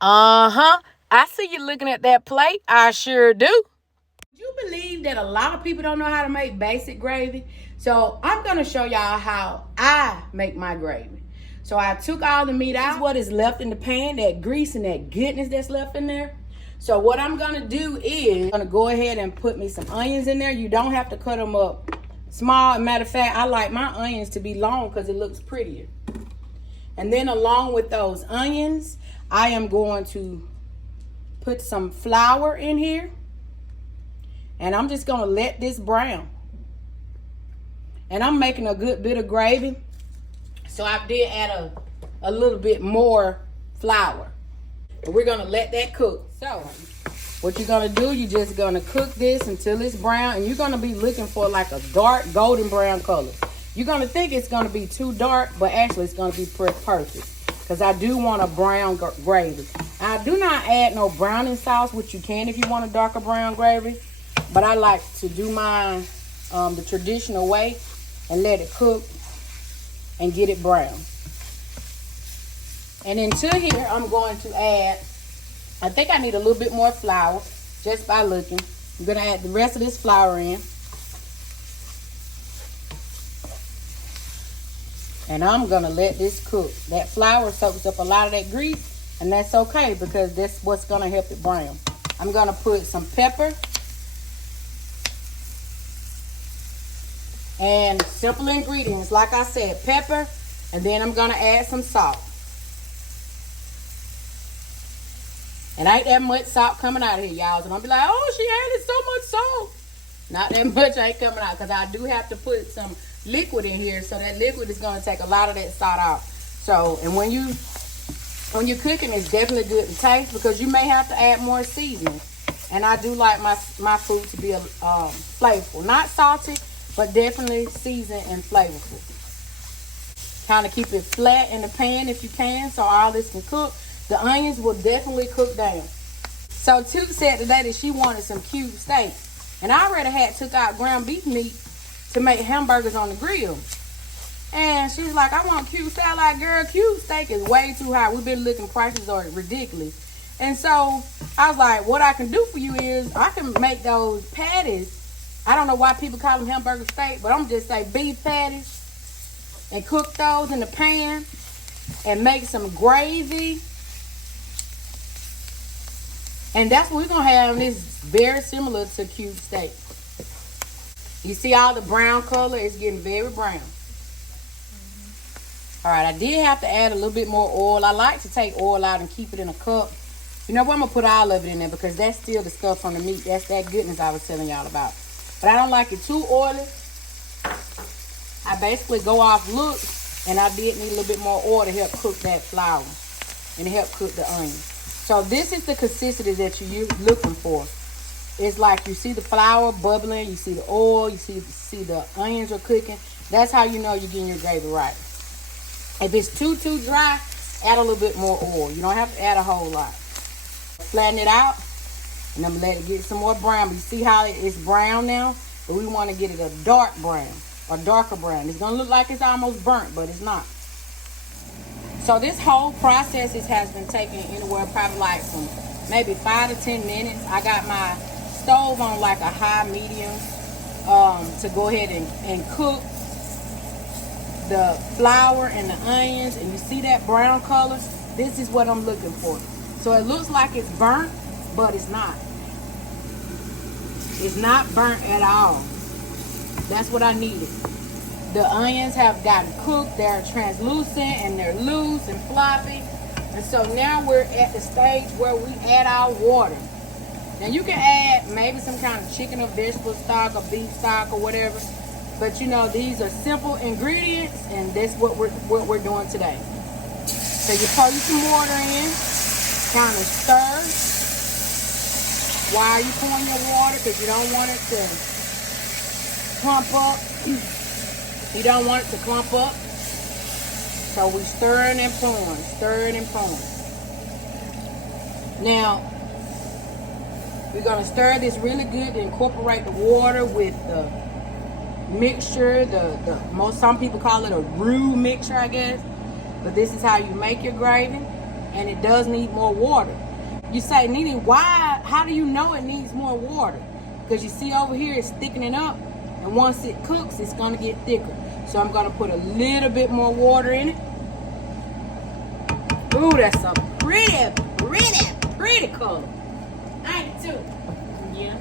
Uh-huh. I see you looking at that plate. I sure do. You believe that a lot of people don't know how to make basic gravy? So I'm going to show y'all how I make my gravy. So I took all the meat out. This is what is left in the pan, that grease and that goodness that's left in there. So what I'm going to do is I'm going to go ahead and put me some onions in there. You don't have to cut them up small. Matter of fact, I like my onions to be long because it looks prettier. And then along with those onions, I am going to put some flour in here. And I'm just going to let this brown. And I'm making a good bit of gravy. So I did add a little bit more flour. But we're going to let that cook. So what you're going to do, you're just going to cook this until it's brown. And you're going to be looking for like a dark golden brown color. You're going to think it's going to be too dark, but actually it's going to be perfect. Because I do want a brown gravy. I do not add no browning sauce, which you can if you want a darker brown gravy. But I like to do mine the traditional way and let it cook and get it brown. And into here, I'm going to add, I think I need a little bit more flour just by looking. I'm going to add the rest of this flour in. And I'm going to let this cook. That flour soaks up a lot of that grease, and that's okay because that's what's going to help it brown. I'm going to put some pepper and simple ingredients. Like I said, pepper, and then I'm going to add some salt. And ain't that much salt coming out of here, y'all. And I'll be like, oh, she added so much salt. Not that much ain't coming out because I do have to put some liquid in here, so that liquid is going to take a lot of that salt out. So, and when you're cooking, it's definitely good to taste because you may have to add more seasoning. And I do like my food to be flavorful, not salty, but definitely seasoned and flavorful. Kind of keep it flat in the pan if you can, so all this can cook. The onions will definitely cook down. So Toot said today that she wanted some cube steak, and I already took out ground beef meat to make hamburgers on the grill. And she's like, I want cube steak. I'm like, girl, cube steak is way too high. We've been looking, prices are ridiculous. And so I was like, what I can do for you is I can make those patties. I don't know why people call them hamburger steak, but I'm just say beef patties and cook those in the pan and make some gravy. And that's what we're going to have. And it's very similar to cube steak. You see all the brown color? It's getting very brown. All right, I did have to add a little bit more oil. I like to take oil out and keep it in a cup. You know what? I'm going to put all of it in there because that's still the stuff on the meat. That's that goodness I was telling y'all about. But I don't like it too oily. I basically go off look, and I did need a little bit more oil to help cook that flour and to help cook the onion. So this is the consistency that you're looking for. It's like you see the flour bubbling, you see the oil, you see the onions are cooking. That's how you know you're getting your gravy right. If it's too dry, add a little bit more oil. You don't have to add a whole lot. Flatten it out, and I'm gonna let it get some more brown. But you see how it's brown now? But we want to get it a dark brown or darker brown. It's gonna look like it's almost burnt, but it's not. So this whole process has been taking anywhere probably like from maybe 5 to 10 minutes. I got my stove on like a high medium to go ahead and cook the flour and the onions. And you see that brown color? This is what I'm looking for. So it looks like it's burnt, but it's not. It's not burnt at all. That's what I needed. The onions have gotten cooked. They're translucent and they're loose and floppy. And so now we're at the stage where we add our water. Now you can add maybe some kind of chicken or vegetable stock or beef stock or whatever. But you know, these are simple ingredients, and that's what we're doing today. So you pour some water in, kind of stir while you're pouring your water because you don't want it to clump up. You don't want it to clump up. So we stirring and pouring, stirring and pouring. Now, we're going to stir this really good to incorporate the water with the mixture. Some people call it a roux mixture, I guess. But this is how you make your gravy. and it does need more water. You say, "NeNe, how do you know it needs more water?" Because you see over here, it's thickening up, and once it cooks, it's gonna get thicker. So I'm gonna put a little bit more water in it. Ooh, that's a pretty color. Ain't it too? Yeah.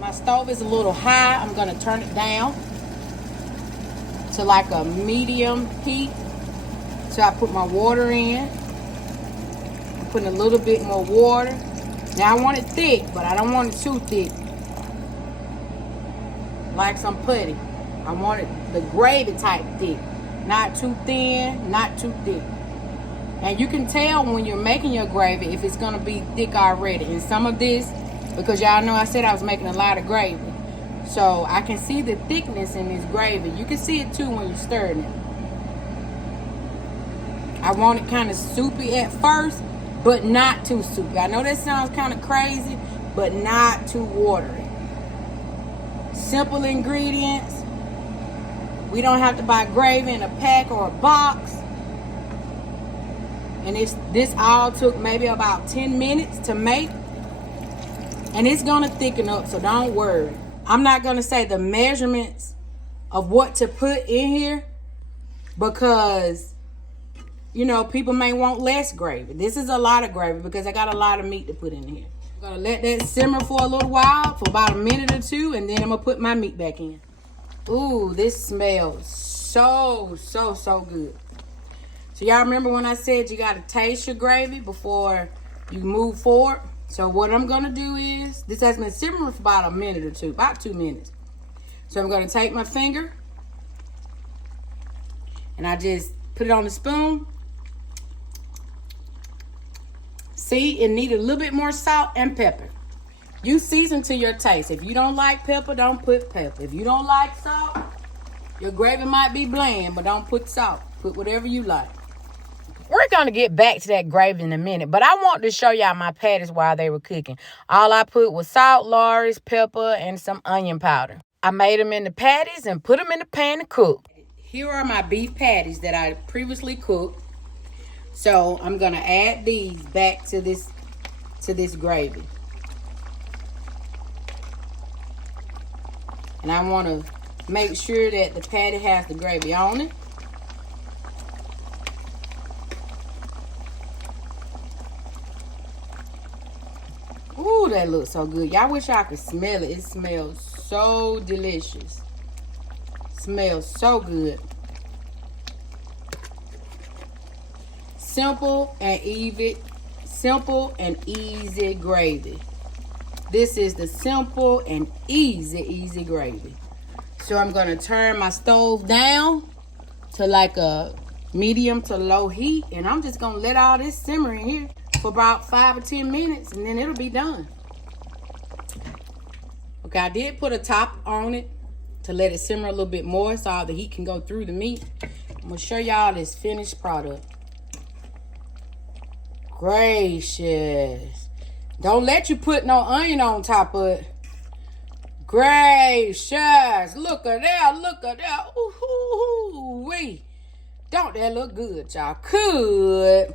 My stove is a little high. I'm gonna turn it down to like a medium heat. So I put my water in. I'm putting a little bit more water. Now I want it thick, but I don't want it too thick. Like some putty. I want it the gravy type thick. Not too thin, not too thick. And you can tell when you're making your gravy if it's gonna be thick already. And some of this, because y'all know I said I was making a lot of gravy. So I can see the thickness in this gravy. You can see it too when you're stirring it. I want it kind of soupy at first, but not too soupy. I know that sounds kind of crazy, but not too watery. Simple ingredients. We don't have to buy gravy in a pack or a box. And this all took maybe about 10 minutes to make. And it's gonna thicken up, so don't worry. I'm not gonna say the measurements of what to put in here because, you know, people may want less gravy. This is a lot of gravy because I got a lot of meat to put in here. I'm gonna let that simmer for a little while, for about a minute or two, and then I'm gonna put my meat back in. Ooh, this smells so good. So y'all remember when I said you gotta taste your gravy before you move forward? So what I'm gonna do is, this has been simmering for about a minute or two, about 2 minutes. So I'm gonna take my finger and I just put it on the spoon. See, it needed a little bit more salt and pepper. You season to your taste. If you don't like pepper, don't put pepper. If you don't like salt, your gravy might be bland, but don't put salt. Put whatever you like. We're going to get back to that gravy in a minute, but I want to show y'all my patties while they were cooking. All I put was salt, Lawry's, pepper, and some onion powder. I made them into patties and put them in the pan to cook. Here are my beef patties that I previously cooked. So I'm going to add these back to this gravy. And I want to make sure that the patty has the gravy on it. Ooh, that looks so good. Y'all wish y'all could smell it. It smells so delicious. Smells so good. Simple and easy gravy. This is the simple and easy gravy. So I'm going to turn my stove down to like a medium to low heat. And I'm just going to let all this simmer in here for about 5 or 10 minutes. And then it'll be done. Okay, I did put a top on it to let it simmer a little bit more so all the heat can go through the meat. I'm going to show y'all this finished product. Gracious. Don't let you put no onion on top of it. Gracious. Look at that. Look at that. Ooh-hoo-hoo-wee. Don't that look good, y'all? Good.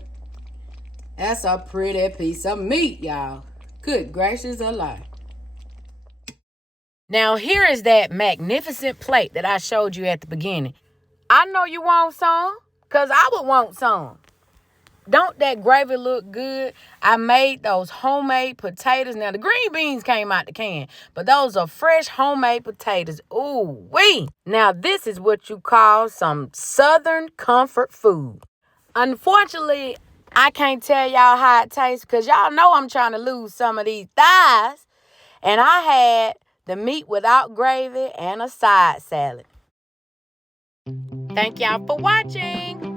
That's a pretty piece of meat, y'all. Good gracious alive. Now, here is that magnificent plate that I showed you at the beginning. I know you want some, because I would want some. Don't that gravy look good? I made those homemade potatoes. Now, the green beans came out the can, but those are fresh homemade potatoes. Ooh wee! Now, this is what you call some Southern comfort food. Unfortunately, I can't tell y'all how it tastes because y'all know I'm trying to lose some of these thighs. And I had the meat without gravy and a side salad. Thank y'all for watching.